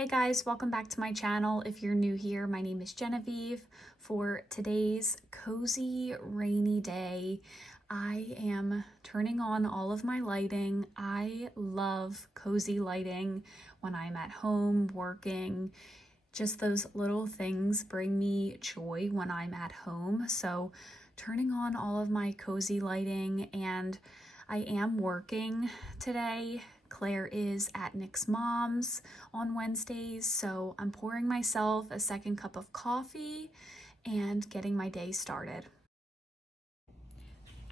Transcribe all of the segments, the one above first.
Hey guys, welcome back to my channel. If you're new here, my name is Genevieve. For today's cozy rainy day, I am turning on all of my lighting. I love cozy lighting when I'm at home working. Just those little things bring me joy when I'm at home. So turning on all of my cozy lighting, and I am working today. Claire is at Nick's mom's on Wednesdays, so I'm pouring myself a second cup of coffee and getting my day started.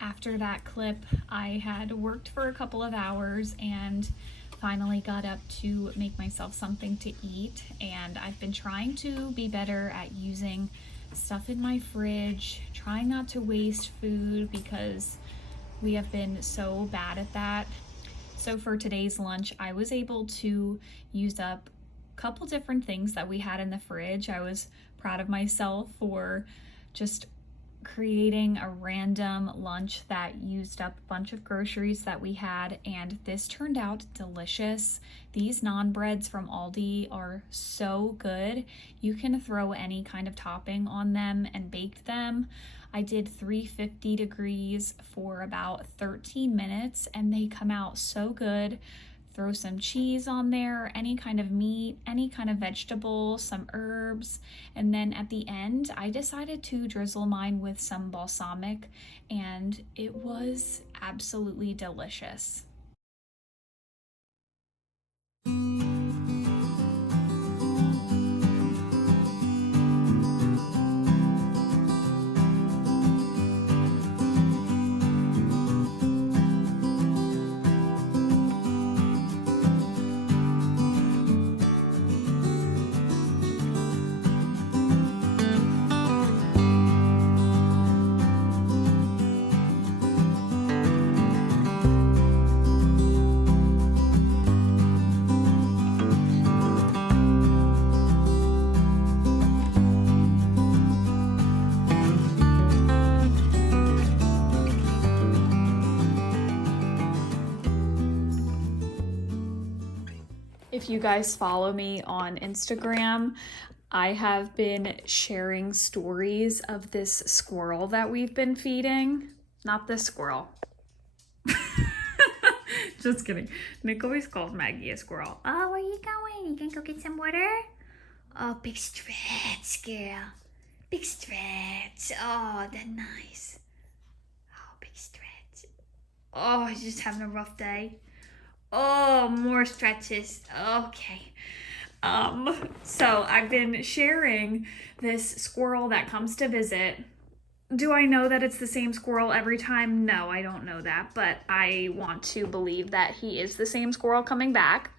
After that clip, I had worked for a couple of hours and finally got up to make myself something to eat, and I've been trying to be better at using stuff in my fridge, trying not to waste food because we have been so bad at that. So for today's lunch, I was able to use up a couple different things that we had in the fridge. I was proud of myself for just creating a random lunch that used up a bunch of groceries that we had, and this turned out delicious. These naan breads from Aldi are so good. You can throw any kind of topping on them and bake them. I did 350 degrees for about 13 minutes and they come out so good. Throw some cheese on there, any kind of meat, any kind of vegetable, some herbs, and then at the end I decided to drizzle mine with some balsamic, and it was absolutely delicious. If you guys follow me on Instagram, I have been sharing stories of this squirrel that we've been feeding. Not this squirrel. Just kidding. Nick always calls Maggie a squirrel. Oh, where are you going? You gonna go get some water? Oh, big stretch, girl. Big stretch. Oh, that's nice. Oh, big stretch. Oh, he's just having a rough day. Oh, more stretches. Okay. So I've been sharing this squirrel that comes to visit. Do I know that it's the same squirrel every time? No, I don't know that, but I want to believe that he is the same squirrel coming back.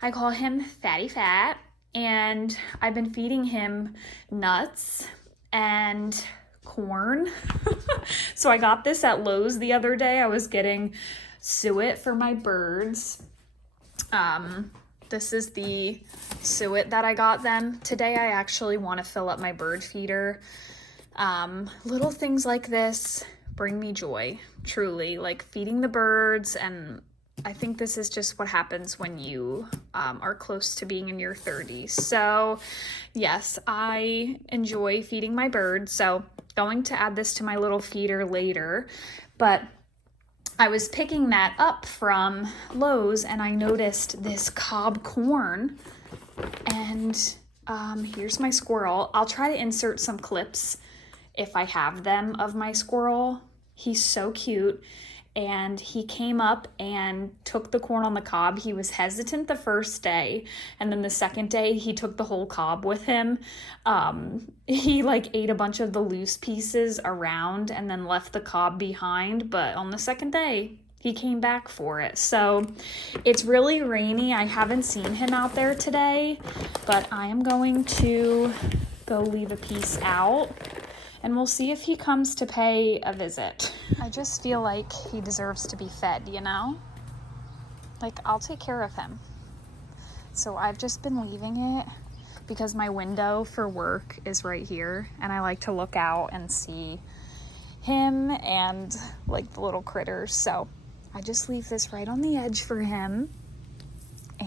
I call him Fatty Fat, and I've been feeding him nuts and corn. So I got this at Lowe's the other day. I was getting suet for my birds. This is the suet that I got them. Today I actually want to fill up my bird feeder. Little things like this bring me joy, truly, like feeding the birds, and I think this is just what happens when you are close to being in your 30s. So yes, I enjoy feeding my birds, so going to add this to my little feeder later, but I was picking that up from Lowe's and I noticed this cob corn, and here's my squirrel. I'll try to insert some clips if I have them of my squirrel. He's so cute, and he came up and took the corn on the cob. He was hesitant the first day, and then the second day he took the whole cob with him. He like ate a bunch of the loose pieces around and then left the cob behind, but on the second day he came back for it. So it's really rainy. I haven't seen him out there today, but I am going to go leave a piece out and we'll see if he comes to pay a visit. I just feel like he deserves to be fed, you know? Like, I'll take care of him. So I've just been leaving it because my window for work is right here, and I like to look out and see him and like the little critters. So I just leave this right on the edge for him,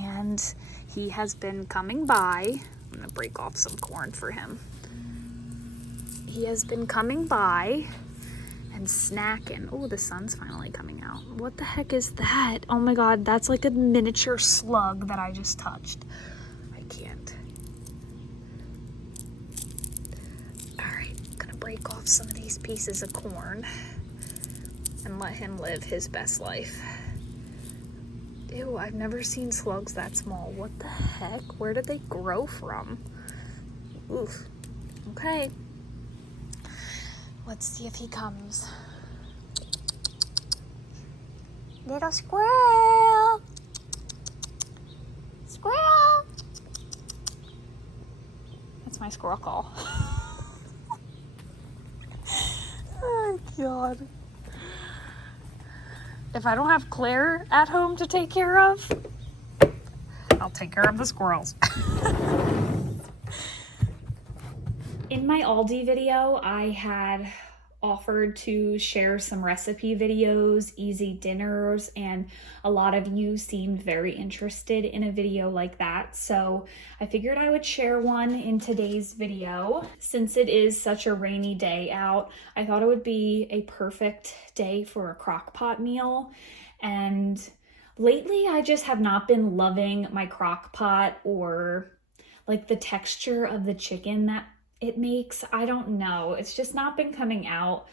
and he has been coming by. I'm gonna break off some corn for him. He has been coming by and snacking. Oh, the sun's finally coming out. What the heck is that? Oh my God, that's like a miniature slug that I just touched. I can't. All right, gonna break off some of these pieces of corn and let him live his best life. Ew, I've never seen slugs that small. What the heck? Where did they grow from? Oof. Okay. Let's see if he comes. Little squirrel! Squirrel! That's my squirrel call. Oh, God. If I don't have Claire at home to take care of, I'll take care of the squirrels. In my Aldi video, I had offered to share some recipe videos, easy dinners, and a lot of you seemed very interested in a video like that. So I figured I would share one in today's video. Since it is such a rainy day out, I thought it would be a perfect day for a Crockpot meal. And lately I just have not been loving my Crockpot or like the texture of the chicken that it makes. I don't know. It's just not been coming out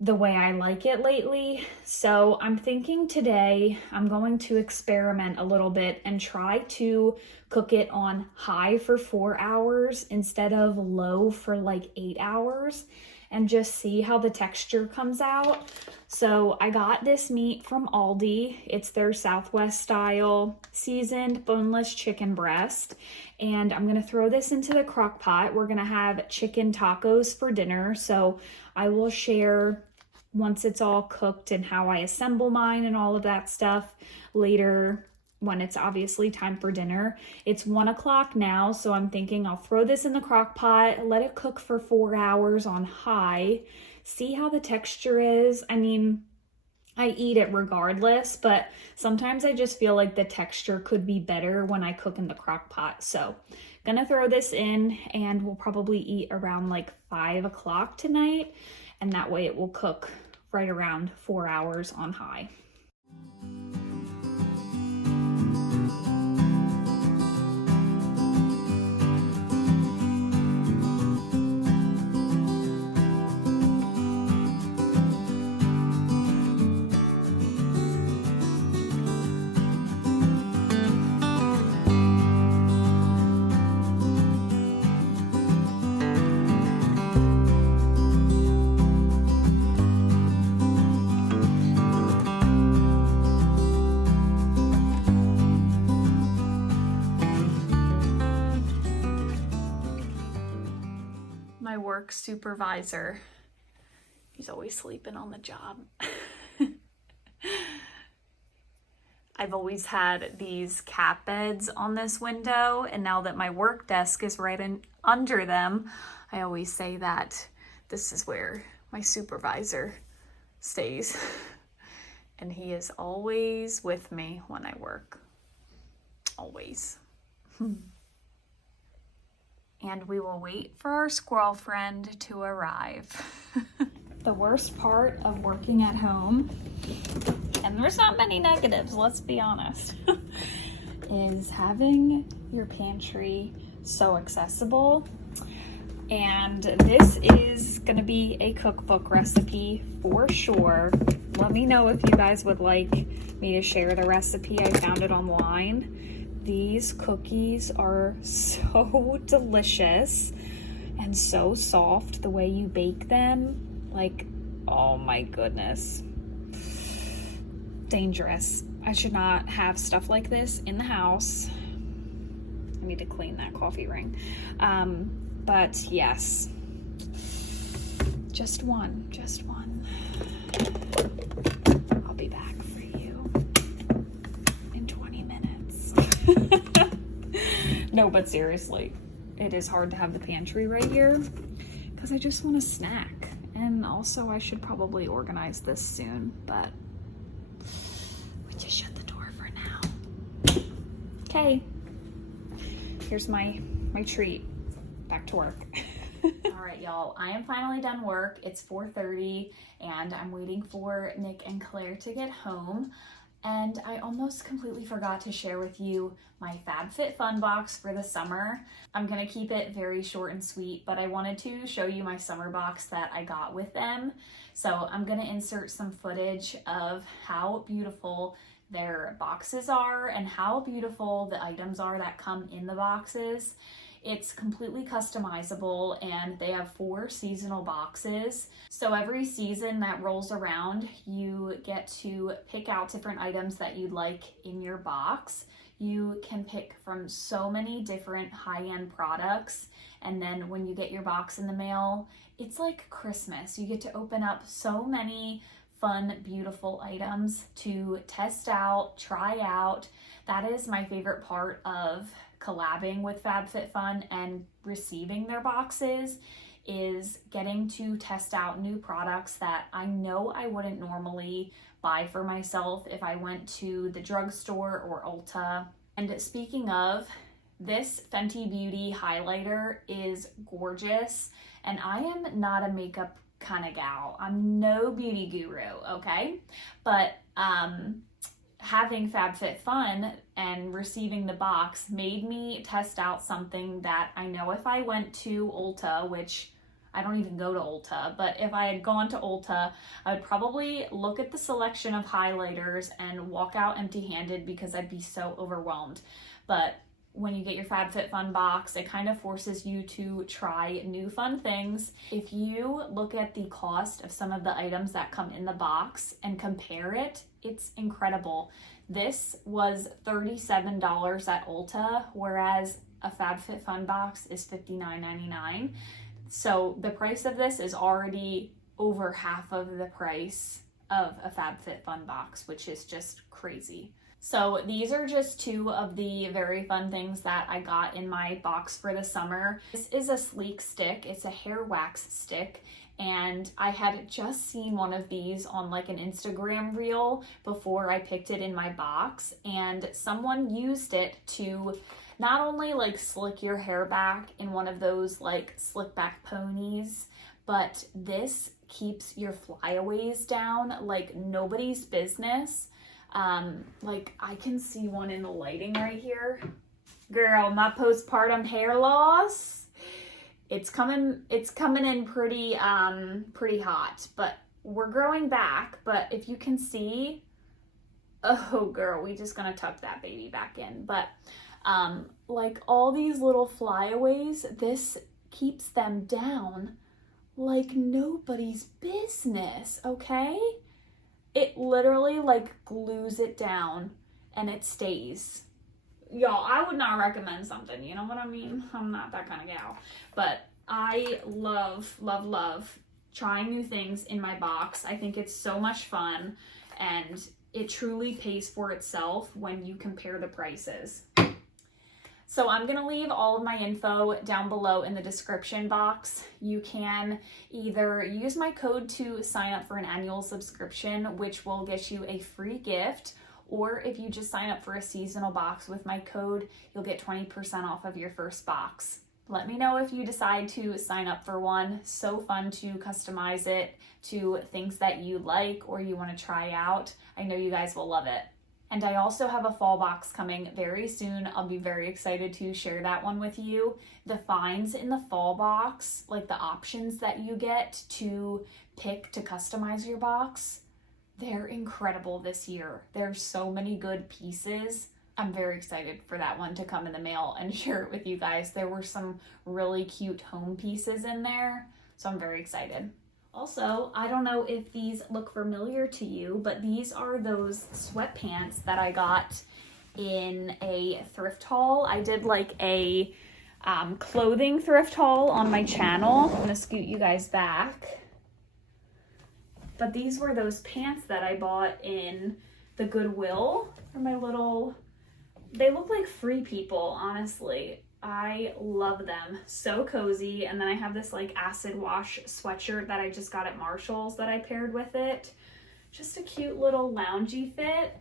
the way I like it lately. So I'm thinking today I'm going to experiment a little bit and try to cook it on high for 4 hours instead of low for like 8 hours and just see how the texture comes out. So I got this meat from Aldi. It's their Southwest style seasoned boneless chicken breast. And I'm gonna throw this into the crock pot. We're gonna have chicken tacos for dinner. So I will share once it's all cooked and how I assemble mine and all of that stuff later when it's obviously time for dinner. It's 1 o'clock now, so I'm thinking I'll throw this in the crock pot, let it cook for 4 hours on high, see how the texture is. I mean, I eat it regardless, but sometimes I just feel like the texture could be better when I cook in the crock pot. So gonna throw this in and we'll probably eat around like 5 o'clock tonight. And that way it will cook right around 4 hours on high. My work supervisor, he's always sleeping on the job. I've always had these cat beds on this window, and now that my work desk is right under them, I always say that this is where my supervisor stays. And he is always with me when I work. Always. And we will wait for our squirrel friend to arrive. The worst part of working at home, and there's not many negatives, let's be honest, is having your pantry so accessible. And this is gonna be a cookbook recipe for sure. Let me know if you guys would like me to share the recipe. I found it online. These cookies are so delicious and so soft the way you bake them. Like, oh my goodness. Dangerous. I should not have stuff like this in the house. I need to clean that coffee ring. But yes, just one. I'll be back for you in 20 minutes. No, but seriously, it is hard to have the pantry right here because I just want a snack. And also I should probably organize this soon, but we just shut the door for now. Okay, here's my treat. Back to work. All right, y'all, I am finally done work. It's 4:30 and I'm waiting for Nick and Claire to get home. And I almost completely forgot to share with you my FabFitFun box for the summer. I'm gonna keep it very short and sweet, but I wanted to show you my summer box that I got with them. So I'm gonna insert some footage of how beautiful their boxes are and how beautiful the items are that come in the boxes. It's completely customizable and they have 4 seasonal boxes. So every season that rolls around, you get to pick out different items that you'd like in your box. You can pick from so many different high-end products. And then when you get your box in the mail, it's like Christmas. You get to open up so many fun, beautiful items to test out, try out. That is my favorite part of collabing with FabFitFun and receiving their boxes, is getting to test out new products that I know I wouldn't normally buy for myself if I went to the drugstore or Ulta. And speaking of, this Fenty Beauty highlighter is gorgeous, and I am not a makeup kind of gal. I'm no beauty guru, okay? But having FabFitFun and receiving the box made me test out something that I know if I went to Ulta, which I don't even go to Ulta, but if I had gone to Ulta, I would probably look at the selection of highlighters and walk out empty-handed because I'd be so overwhelmed. But when you get your FabFitFun box, it kind of forces you to try new fun things. If you look at the cost of some of the items that come in the box and compare it, it's incredible. This was $37 at Ulta, whereas a FabFitFun box is $59.99. So the price of this is already over half of the price of a FabFitFun box, which is just crazy. So these are just 2 of the very fun things that I got in my box for the summer. This is a sleek stick. It's a hair wax stick. And I had just seen one of these on like an Instagram reel before I picked it in my box. And someone used it to not only like slick your hair back in one of those like slick back ponies, but this keeps your flyaways down like nobody's business. Like I can see one in the lighting right here. Girl, my postpartum hair loss, it's coming in pretty hot, but we're growing back. But if you can see, oh girl, we just gonna tuck that baby back in. But like all these little flyaways, this keeps them down like nobody's business, okay? It literally like glues it down and it stays. Y'all, I would not recommend something, you know what I mean? I'm not that kind of gal. But I love, love, love trying new things in my box. I think it's so much fun and it truly pays for itself when you compare the prices. So I'm gonna leave all of my info down below in the description box. You can either use my code to sign up for an annual subscription, which will get you a free gift, or if you just sign up for a seasonal box with my code, you'll get 20% off of your first box. Let me know if you decide to sign up for one. So fun to customize it to things that you like or you wanna try out. I know you guys will love it. And I also have a fall box coming very soon. I'll be very excited to share that one with you. The finds in the fall box, like the options that you get to pick to customize your box, they're incredible this year. There's so many good pieces. I'm very excited for that one to come in the mail and share it with you guys. There were some really cute home pieces in there, so I'm very excited. Also, I don't know if these look familiar to you, but these are those sweatpants that I got in a thrift haul. I did like a clothing thrift haul on my channel. I'm gonna scoot you guys back. But these were those pants that I bought in the Goodwill for my little, they look like Free People, honestly. I love them. So cozy. And then I have this like acid wash sweatshirt that I just got at Marshall's that I paired with it. Just a cute little loungy fit.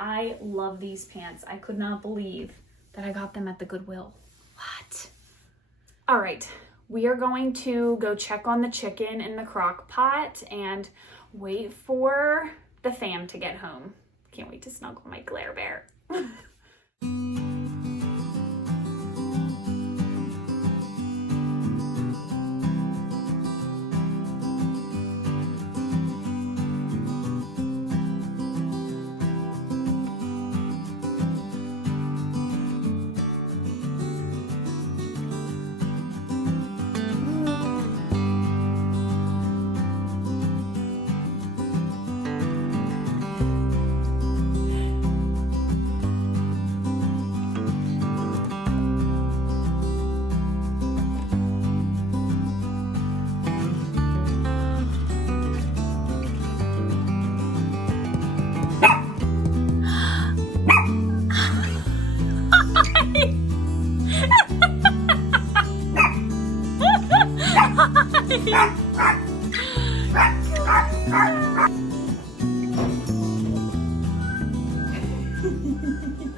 I love these pants. I could not believe that I got them at the Goodwill. What? All right, we are going to go check on the chicken in the crock pot and wait for the fam to get home. Can't wait to snuggle my Glare Bear.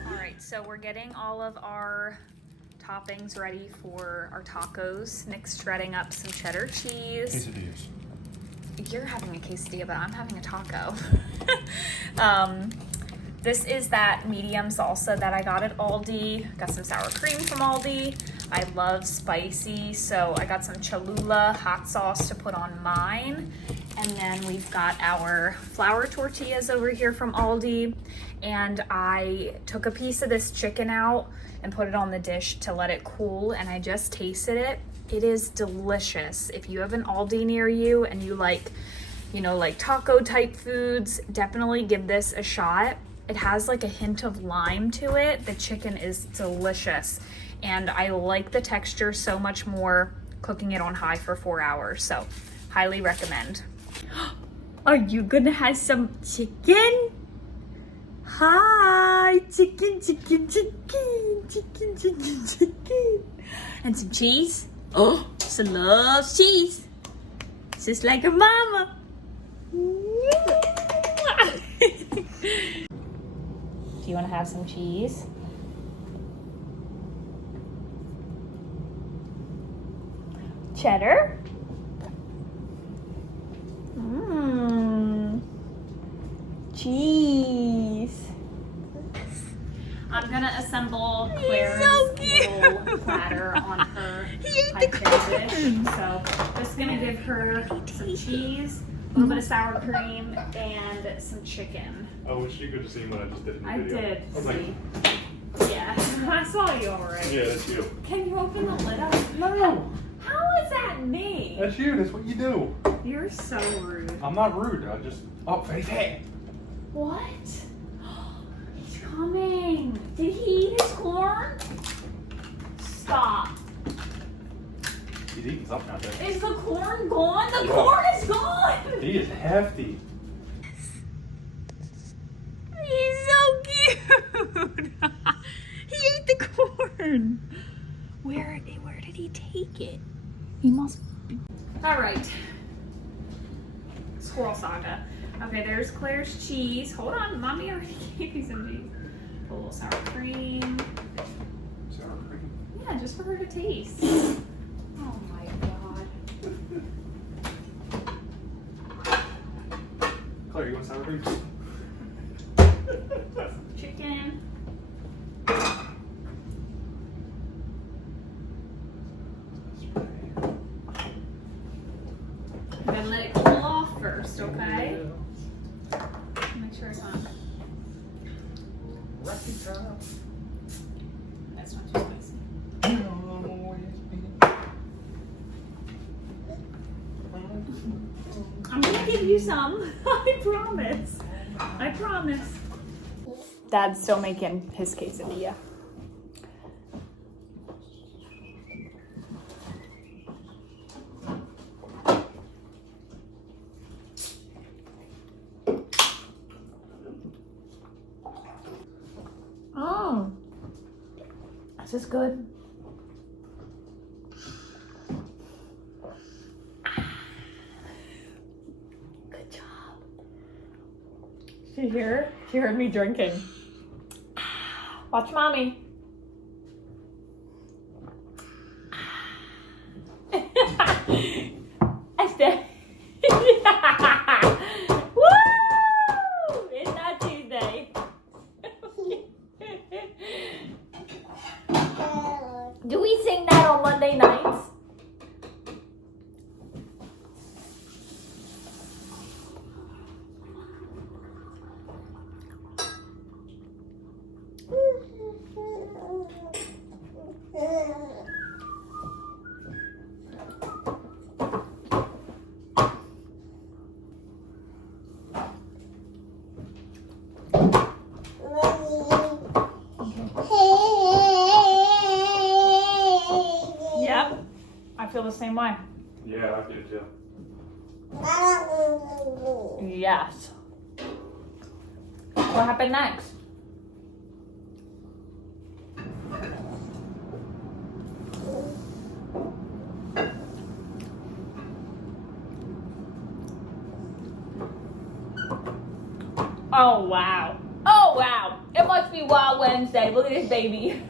Alright, so we're getting all of our toppings ready for our tacos. Nick's shredding up some cheddar cheese. Quesadillas. You're having a quesadilla, but I'm having a taco. This is that medium salsa that I got at Aldi. Got some sour cream from Aldi. I love spicy, so I got some Cholula hot sauce to put on mine. And then we've got our flour tortillas over here from Aldi. And I took a piece of this chicken out and put it on the dish to let it cool, and I just tasted it. It is delicious. If you have an Aldi near you and you like, you know, like taco type foods, definitely give this a shot. It has like a hint of lime to it. The chicken is delicious, and I like the texture so much more cooking it on high for 4 hours, so highly recommend. Are you gonna have some chicken? Hi, chicken, chicken, chicken, chicken, chicken, chicken. And some cheese. Oh, she loves cheese. Just like her mama. Do you want to have some cheese? Cheddar? Mmm. Cheese. I'm gonna assemble Claire's little platter on her high dish. So just gonna give her some cheese, a little bit of sour cream, and some chicken. Oh, wish you could have seen what I just did in the I video. did I was like, see. Yeah, I saw you already. yeah, that's you. Can you open the lid up? No, How is that me? that's you. That's what you do. You're so rude. I'm not rude. I just, oh, face hat. What? He's coming. Did he eat his corn? Stop. He's eating something out there. Is the corn gone? The Yeah. corn is gone. He is hefty. He's so cute. He ate the corn. Where did he take it? He must be. All right. Squirrel saga. Okay, there's Claire's cheese. Hold on, mommy already gave you some cheese. A little sour cream. Sour cream. Yeah, just for her to taste. Oh my god. Claire, you want sour cream? Chicken. I'm gonna let it cool off first, okay? Make sure it's on. That's not too spicy. I'm gonna give you some. I promise. I promise. Dad's still making his quesadilla. Oh, this is good. Good job. Did you hear? She heard me drinking. Watch mommy. Yep, I feel the same way. Yeah, I did too. Yes. What happened next? Oh wow. Oh wow. It must be Wild Wednesday. Look at this baby.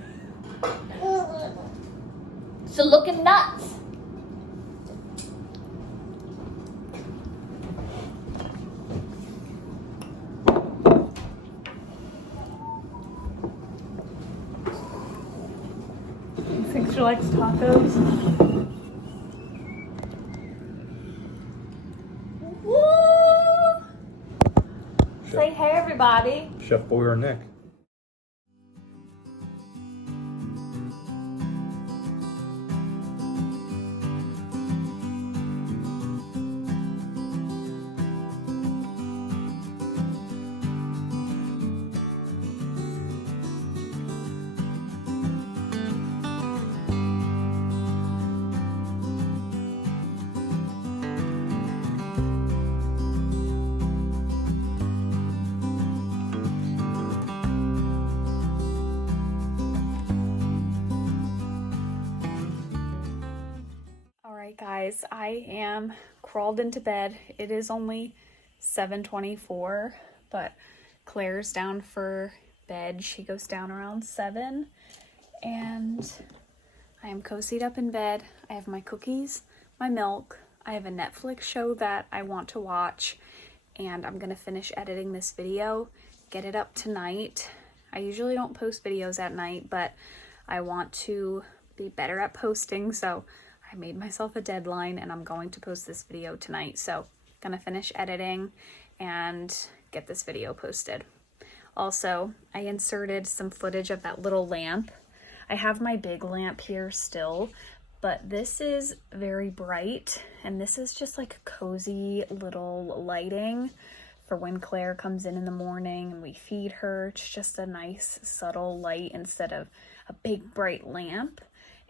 So looking nuts. You think she likes tacos? Woo! Say hey everybody. Chef Boyer Nick. Alright guys, I am crawled into bed. It is only 7:24, but Claire's down for bed. She goes down around 7, and I am cozied up in bed. I have my cookies, my milk. I have a Netflix show that I want to watch, and I'm gonna finish editing this video, get it up tonight. I usually don't post videos at night, but I want to be better at posting, so I made myself a deadline and I'm going to post this video tonight. So gonna finish editing and get this video posted. Also, I inserted some footage of that little lamp. I have my big lamp here still, but this is very bright, and this is just like a cozy little lighting for when Claire comes in the morning and we feed her. It's just a nice subtle light instead of a big bright lamp.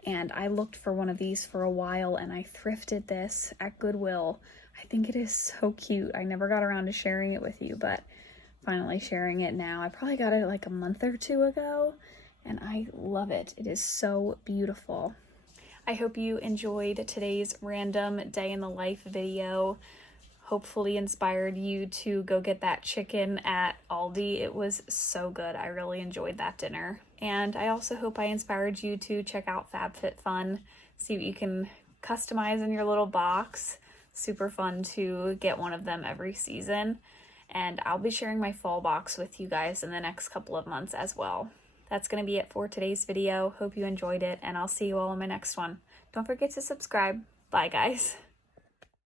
And I looked for one of these for a while, and I thrifted this at Goodwill. I think it is so cute. I never got around to sharing it with you, but finally sharing it now. I probably got it like a month or two ago, and I love it. It is so beautiful. I hope you enjoyed today's random day in the life video. Hopefully inspired you to go get that chicken at Aldi. It was so good. I really enjoyed that dinner. And I also hope I inspired you to check out FabFitFun, see what you can customize in your little box. Super fun to get one of them every season. And I'll be sharing my fall box with you guys in the next couple of months as well. That's going to be it for today's video. Hope you enjoyed it, and I'll see you all in my next one. Don't forget to subscribe. Bye, guys.